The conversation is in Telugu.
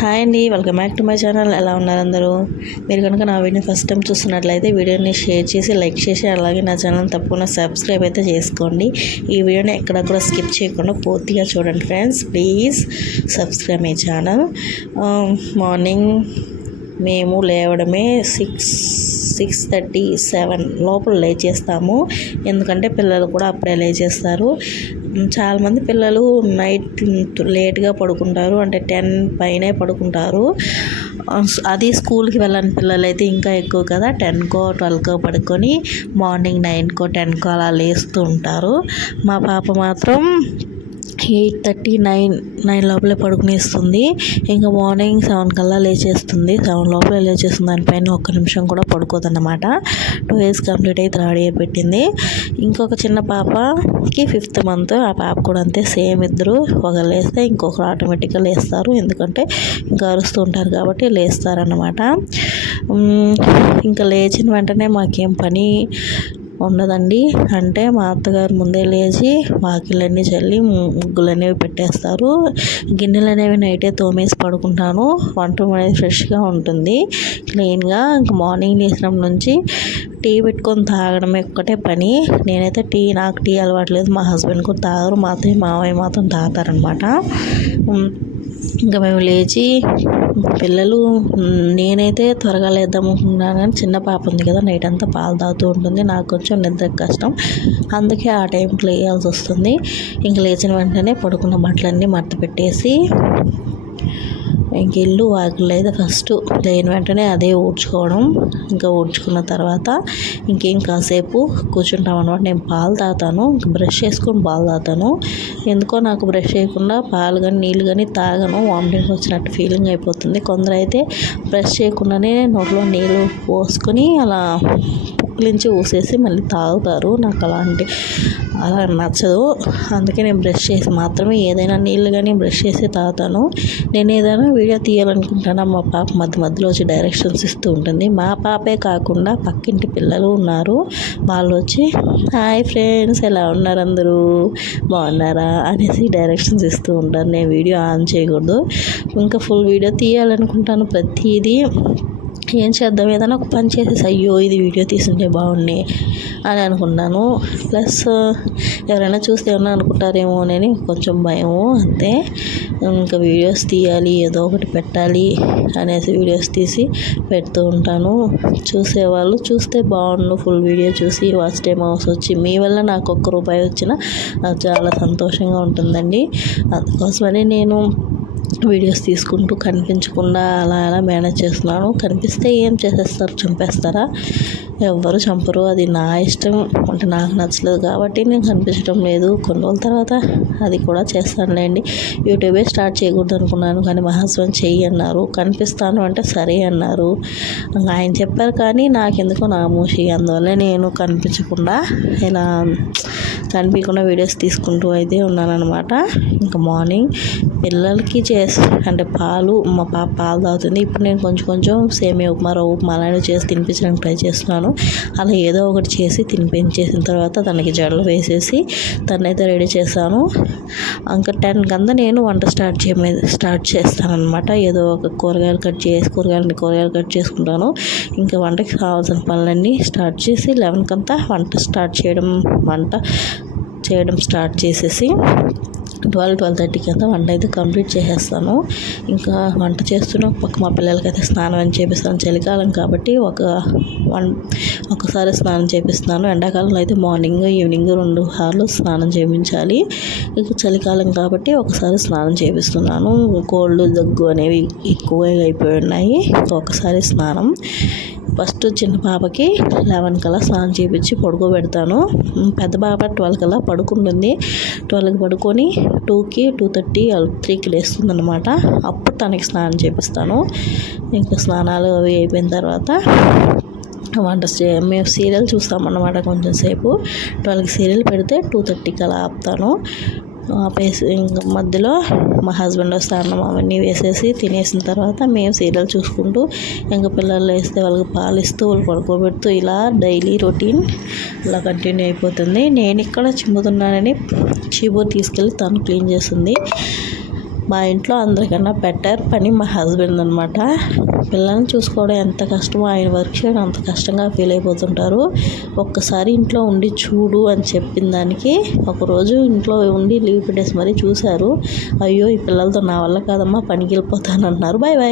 హాయ్ అండి welcome back to my channel ఎలా ఉన్నారు అందరూ? మీరు కనుక నా వీడియో ఫస్ట్ టైం చూస్తున్నట్లయితే వీడియోని షేర్ చేసి లైక్ చేసి అలాగే నా ఛానల్ తప్పకుండా సబ్స్క్రైబ్ అయితే చేసుకోండి. ఈ వీడియోని ఎక్కడ కూడా స్కిప్ చేయకుండా పూర్తిగా చూడండి friends please subscribe my channel morning మేము లేవడమే సిక్స్ సిక్స్ థర్టీ సెవెన్ లోపల లేచేస్తాము. ఎందుకంటే పిల్లలు కూడా అప్పుడే లేచేస్తారు. చాలామంది పిల్లలు నైట్ లేట్గా పడుకుంటారు. అంటే టెన్ పైనే పడుకుంటారు. అది స్కూల్కి వెళ్ళని పిల్లలు అయితే ఇంకా ఎక్కువ కదా. టెన్కో ట్వెల్వ్కో పడుకొని మార్నింగ్ నైన్కో టెన్కో అలా లేస్తూ ఉంటారు. మా పాప మాత్రం ఎయిట్ థర్టీ నైన్ నైన్ లోపలే పడుకునేస్తుంది. ఇంకా మార్నింగ్ సెవెన్ కల్లా లేచేస్తుంది. సెవెన్ లోపలే లేచేస్తుంది. దానిపైన ఒక్క నిమిషం కూడా పడుకోదన్నమాట. టూ ఇయర్స్ కంప్లీట్ అయితే థర్డ్ ఇయర్ పెట్టింది. ఇంకొక చిన్న పాపకి ఫిఫ్త్ మంత్. ఆ పాప కూడా అంతే సేమ్ ఇద్దరు. ఒకరు లేస్తే ఇంకొకరు ఆటోమేటిక్గా లేస్తారు. ఎందుకంటే ఇంకా అరుస్తూ ఉంటారు కాబట్టి లేస్తారన్నమాట. ఇంకా లేచిన వెంటనే మాకేం పని ఉండదండి. అంటే మా అత్తగారు ముందే లేచి వాకిలన్నీ చల్లి ముగ్గులు అనేవి పెట్టేస్తారు. గిన్నెలు అనేవి నైటే తోమేసి పడుకుంటాను. వంట రూమ్ అనేది ఫ్రెష్గా ఉంటుంది. క్లీన్గా ఇంకా మార్నింగ్ లేచినప్పటి నుంచి టీ పెట్టుకొని తాగడమే ఒక్కటే పని. నేనైతే టీ నాకు టీ అలవాట్లేదు మా హస్బెండ్ కూడా తాగరు. మా అత్తయ్య మావయ్య మాత్రం తాగుతారనమాట ఇంకా మేము లేచి పిల్లలు నేనైతే త్వరగా లేద్దాం అనుకున్నాను కానీ చిన్న పాప ఉంది కదా నైట్ అంతా పాలు తాగుతూ ఉంటుంది. నాకు కొంచెం నిద్ర కష్టం. అందుకే ఆ టైంకి లేయాల్సి వస్తుంది. ఇంక లేచిన వెంటనే పడుకున్న బట్టలన్నీ మడత పెట్టేసి ఇంక ఇల్లు వాకిలేదు ఫస్ట్ లేని వెంటనే అదే ఊడ్చుకోవడం ఇంకా ఊడ్చుకున్న తర్వాత ఇంకేం కాసేపు కూర్చుంటాం అనమాట నేను పాలు తాగుతాను బ్రష్ చేసుకొని పాలు తాగుతాను. ఎందుకో నాకు బ్రష్ చేయకుండా పాలు కానీ నీళ్ళు కానీ తాగను. వామిటింగ్ వచ్చినట్టు ఫీలింగ్ అయిపోతుంది. కొందరు అయితే బ్రష్ చేయకుండానే నోట్లో నీళ్ళు పోసుకొని అలా ముక్కులించి ఊసేసి మళ్ళీ తాగుతారు. నాకు అలాంటి అలా నచ్చదు. అందుకే నేను బ్రష్ చేసి మాత్రమే ఏదైనా నీళ్ళు కానీ బ్రష్ చేసి తాగుతాను. నేను ఏదైనా వీడియో తీయాలనుకుంటాను మా పాప మధ్య మధ్యలో వచ్చి డైరెక్షన్స్ ఇస్తూ ఉంటుంది. మా పాపే కాకుండా పక్కింటి పిల్లలు ఉన్నారు. వాళ్ళు వచ్చి హాయ్ ఫ్రెండ్స్ ఎలా ఉన్నారు అందరూ? బాగున్నారా? అనేసి డైరెక్షన్స్ ఇస్తూ ఉంటాను నేను వీడియో ఆన్ చేయకూడదు. ఇంకా ఫుల్ వీడియో తీయాలనుకుంటాను ప్రతిదీ. ఏం చేద్దాం? ఏదైనా ఒక పని చేసేసి అయ్యో ఇది వీడియో తీసుంటే బాగుండే అని అనుకున్నాను. ప్లస్ ఎవరైనా చూస్తే ఏమన్నా అనుకుంటారేమో అని కొంచెం భయము అంతే. ఇంకా వీడియోస్ తీయాలి ఏదో ఒకటి పెట్టాలి అనేసి వీడియోస్ తీసి పెడుతూ ఉంటాను. చూసేవాళ్ళు చూస్తే బాగుండు ఫుల్ వీడియో చూసి వాచ్ టైమ్ హౌస్ వచ్చి. మీ వల్ల నాకు ఒక్క రూపాయి వచ్చినా నాకు చాలా సంతోషంగా ఉంటుందండి. అందుకోసమని నేను వీడియోస్ తీసుకుంటూ కనిపించకుండా అలా అలా మేనేజ్ చేస్తున్నాను. కనిపిస్తే ఏం చేసేస్తారు? చంపేస్తారా? ఎవ్వరు చంపరు. అది నా ఇష్టం. అంటే నాకు నచ్చలేదు కాబట్టి నేను కనిపించడం లేదు. కొన్ని రోజుల తర్వాత అది కూడా చేస్తానులేండి. యూట్యూబే స్టార్ట్ చేయకూడదు అనుకున్నాను కానీ మా హస్బెండ్ చెయ్యి అన్నారు. కనిపిస్తాను అంటే సరే అన్నారు. ఆయన చెప్పారు కానీ నాకెందుకో నా మూసి అందువల్ల నేను కనిపించకుండా ఇలా కనిపించకుండా వీడియోస్ తీసుకుంటూ అయితే ఉన్నానన్నమాట. ఇంకా మార్నింగ్ పిల్లలకి చేసి అంటే పాలు మా పాప పాలు తాగుతుంది. ఇప్పుడు నేను కొంచెం కొంచెం సేమియా ఉప్మా రవ్వ ఉప్మా అలాంటివి చేసి తినిపించడానికి ట్రై చేస్తున్నాను. అలా ఏదో ఒకటి చేసి తినిపించేసిన తర్వాత తనకి జడలు వేసేసి తనైతే రెడీ చేశాను. ఇంకా టెన్ కంతా నేను వంట స్టార్ట్ చేయ స్టార్ట్ చేస్తానమాట ఏదో ఒక కూరగాయలు కట్ చేసి కూరగాయలని కూరగాయలు కట్ చేసుకుంటాను. ఇంకా వంటకి కావాల్సిన పనులన్నీ స్టార్ట్ చేసి లెవెన్ కంతా వంట స్టార్ట్ చేయడం వంట చేయడం స్టార్ట్ చేసేసి ట్వెల్వ్ ట్వెల్వ్ థర్టీకి అంతా వంట అయితే కంప్లీట్ చేసేస్తాను. ఇంకా వంట చేస్తున్న పక్క మా పిల్లలకి అయితే స్నానం అని చేపిస్తాను. చలికాలం కాబట్టి ఒక వన్ ఒకసారి స్నానం చేపిస్తున్నాను. ఎండాకాలంలో అయితే మార్నింగ్ ఈవినింగ్ రెండు సార్లు స్నానం చేయించాలి. ఇక చలికాలం కాబట్టి ఒకసారి స్నానం చేపిస్తున్నాను. కోల్డ్ దగ్గు అనేవి ఎక్కువగా అయిపోయి ఉన్నాయి. ఒకసారి స్నానం. ఫస్ట్ చిన్న పాపకి లెవెన్ కల్లా స్నానం చేయించి పడుకోబెడతాను. పెద్ద పాప ట్వెల్వ్ కల్లా పడుకుంటుంది. ట్వెల్వ్కి పడుకొని టూకి టూ థర్టీ త్రీకి లేస్తుంది అనమాట అప్పుడు తనకి స్నానం చేపిస్తాను. ఇంకా స్నానాలు అవి అయిపోయిన తర్వాత వంట మేము సీరియల్ చూస్తామన్నమాట కొంచెం సేపు. ట్వెల్వ్కి సీరియల్ పెడితే టూ థర్టీకి అలా ఆపుతాను. ఆపేసి ఇంకా మధ్యలో మా హస్బెండ్ వస్తాను అవన్నీ వేసేసి తినేసిన తర్వాత మేము సీరియల్ చూసుకుంటూ ఇంకా పిల్లలు వేస్తే వాళ్ళకి పాలిస్తూ వాళ్ళు పడుకోబెడుతూ ఇలా డైలీ రొటీన్ ఇలా కంటిన్యూ అయిపోతుంది. నేను ఇక్కడ చిమ్ముతున్నానని చీబూర్ తీసుకెళ్ళి తను క్లీన్ చేస్తుంది. మా ఇంట్లో అందరికన్నా బెటర్ పని మా హస్బెండ్ అనమాట పిల్లల్ని చూసుకోవడం ఎంత కష్టమో ఆయన వర్క్ చేయడం అంత కష్టంగా ఫీల్ అయిపోతుంటారు. ఒక్కసారి ఇంట్లో ఉండి చూడు అని చెప్పిన దానికి ఒకరోజు ఇంట్లో ఉండి లీవ్ పెట్టేసి మరీ చూశారు. అయ్యో ఈ పిల్లలతో నా వల్ల కాదమ్మా పనికి వెళ్ళిపోతానన్నారు. Bye bye